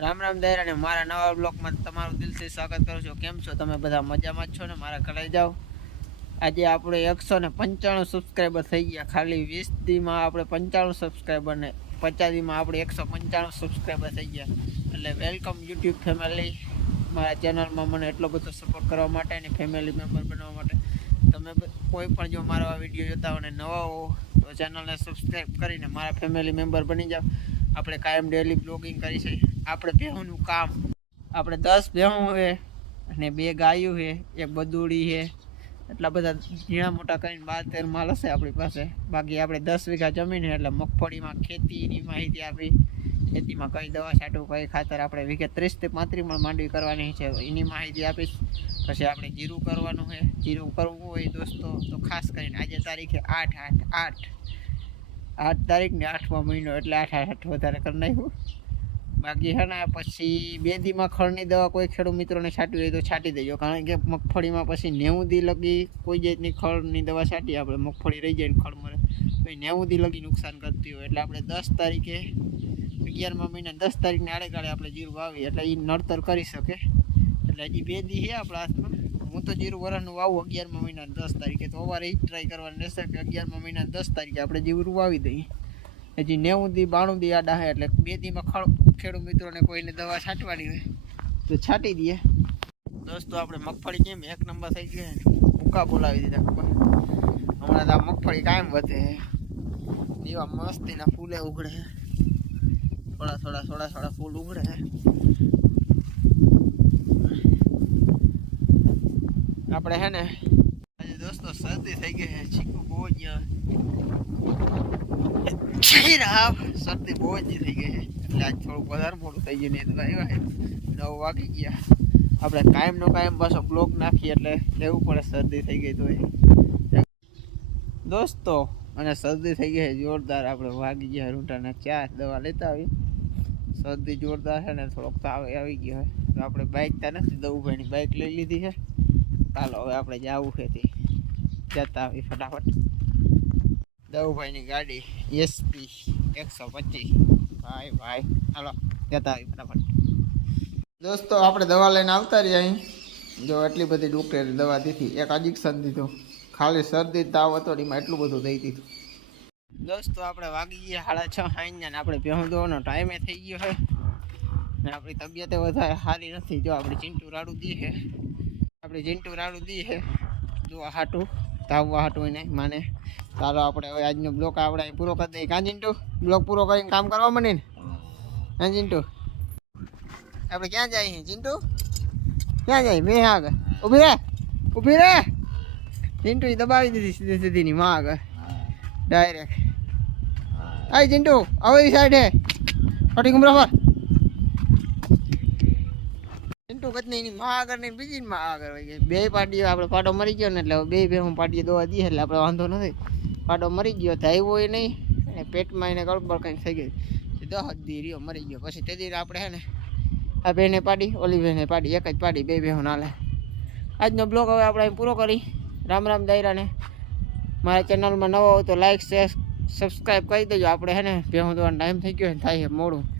રામ રામ દાયરા અને મારા નવા બ્લોગમાં તમારું દિલથી સ્વાગત કરું છું. કેમ છો? તમે બધા મજામાં છો ને? મારા ઘરે જાઓ. આજે આપણે એકસો ને પંચાણું સબસ્ક્રાઈબર થઈ ગયા. ખાલી વીસ દીમાં આપણે પંચાણું સબસ્ક્રાઈબર ને પચાસ દીમાં આપણે એકસો પંચાણું સબસ્ક્રાઈબર થઈ ગયા. એટલે વેલકમ યુટ્યુબ ફેમિલી મારા ચેનલમાં મને એટલો બધો સપોર્ટ કરવા માટે અને ફેમિલી મેમ્બર બનવા માટે. તમે કોઈ પણ જો મારો આ વીડિયો જોતા હો ને નવા હો, તો ચેનલને સબસ્ક્રાઈબ કરીને મારા ફેમિલી મેમ્બર બની જાઓ. આપણે કાયમ ડેલી બ્લોગિંગ કરી છે આપણે ભેહુંનું કામ. આપણે દસ ભેહું છે અને બે ગાયું છે એક બદુડી છે એટલા બધા ઝીણા મોટા કરીને બાર તેર માલ હશે આપણી પાસે. બાકી આપણે દસ વીઘા જમીન એટલે મગફળીમાં ખેતીની માહિતી આપી. ખેતીમાં કઈ દવા છાંટવું કઈ ખાતર આપણે વીઘે ત્રીસથી પાંત્રીસ મણ માંડવી કરવાની છે. એની માહિતી આપીશ. પછી આપણે જીરું કરવાનું છે જીરું કરવું હોય દોસ્તો, તો ખાસ કરીને આજે તારીખે આઠ આઠ આઠ. આઠ તારીખ ને આઠમો મહિનો, એટલે આઠ આઠ વધારે કરી નાખ્યું. બાકી છે ને, પછી બે દી ખળની દવા કોઈ ખેડૂત મિત્રોને છાંટવી હોય તો છાંટી દેજો. કારણ કે મગફળીમાં પછી નેવું દી લગી કોઈ જાતની ખળની દવા છાંટીએ આપણે, મગફળી રહી જાય ને ખળ મળે તો એ નેવું દી લગી નુકસાન કરતી હોય. એટલે આપણે દસ તારીખે, અગિયારમા મહિના, દસ તારીખને આડે કાળે આપણે જીરું વાવીએ. એટલે એ નડતર કરી શકે. એટલે હજી બે દી છે આપણા હાથમાં. હું તો જીરું વરસનું વાવું અગિયારમા મહિના, દસ તારીખે. તો અમારે એ ટ્રાય કરવાની રહેશે કે અગિયારમા મહિના, દસ તારીખે આપણે જીરું વાવી દઈએ. હજી નેવું દી, બાણું દી આડા એટલે બે દીમાં ખળ ખેડૂત મિત્રોને કોઈને દવા છાંટવાની હોય તો છાંટી દઈએ. દોસ્તો, આપણે મગફળી કેમ? એક નંબર થઈ ગઈ ને ભૂકા બોલાવી દીધા હમણાં તો આ મગફળી કાયમ વધે દીવા મસ્તીના ફૂલે ઉગડે થોડા થોડા થોડા થોડા ફૂલ ઉગડે આપણે હે ને દોસ્તો, શરદી થઈ ગઈ છે. ચીકુ બહુ જ શીરા શરદી બહુ જ થઈ ગઈ છે. થોડુંક વધારે મોડું થઈ ગયું નહીં આવ્યા નવ વાગી ગયા. આપણે કાયમ નો કાયમ પાછો બ્લોક નાખીએ એટલે લેવું પડે શરદી થઈ ગઈ તો દોસ્તો, અને શરદી થઈ ગઈ છે, જોરદાર આપણે વાગી ગયા રૂંટાના ચાર દવા લેતા આવી શરદી જોરદાર છે ને થોડોક તાવ આવી ગયો હોય તો આપણે બાઇક ત્યાં નથી દઉભાઈની બાઇક લઈ લીધી છે. ચાલો, હવે આપણે જવું છે જતા આવી ફટાફટ. દઉભાઈની ગાડી એસપી એકસો પચીસ. ભાઈ ભાઈ. હાલો, જતા આવી ફટાફટ. દોસ્તો, આપણે દવા લઈને આવતા રહ્યા અહીં. જો એટલી બધી ડોક્ટરે દવા દીધી, એક ઇન્જેક્શન દીધું. ખાલી શરદી, તાવ હતો એમાં એટલું બધું દઈ દીધું. દોસ્તો, આપણે વાગી ગયા સાડા છ સાંજના આપણે પહેલું દોવાનો ટાઈમે થઈ ગયો છે. ને આપણી તબિયતે વધારે સારી નથી. જો આપણે ચિંટુ રાડું દી છે. આપણે ચિંટુ રાડું દી છે. જો હાટું. તાવવા હાટું એને માને. ચાલો આપણે હવે આજનો બ્લોક આપણે પૂરો કરી દઈએ. કાં ચિંટુ? બ્લોક પૂરો કરીને કામ કરવા માંડીએ ને? હા ચિંટુ? આપણે ક્યાં જઈએ ચિંટુ? ક્યાં જાય બે આગળ ઊભી રે. ઊભી રે. ચિંટુ દબાવી દીધી સીધી સીધીની માં આગળ ડાયરેક્ટ આય ચિંટુ, આવો સાઈડે ગુમરા બરાબર ચિંટુ કતની એની મહાગર ને બીજી મહાગર વહી ગઈ બે પાટીઓ આપણે પાડો મરી ગયો ને એટલે બે બે હું પાટી દોવા દઈએ એટલે આપણે વાંધો નથી. પાડો મરી ગયો થાય એ નહીં, અને પેટમાં એને ગળબડ કંઈક થઈ ગઈ. દહ દી રહ્યો, મરી ગયો. પછી તે દી આપણે હે ને, આ બેને પાડી, ઓલી બેને પાડી, એક જ પાડી, બે બે હું નાલે. આજનો બ્લોગ હવે આપણે પૂરો કરી. રામ રામ દાયરાને. મારા ચેનલમાં નવો હોય તો લાઈક, શેર સબસ્ક્રાઈબ કરી દેજો. આપણે હે ને, ભેહું દોવાનો ટાઈમ થઈ ગયો થાય મોડું.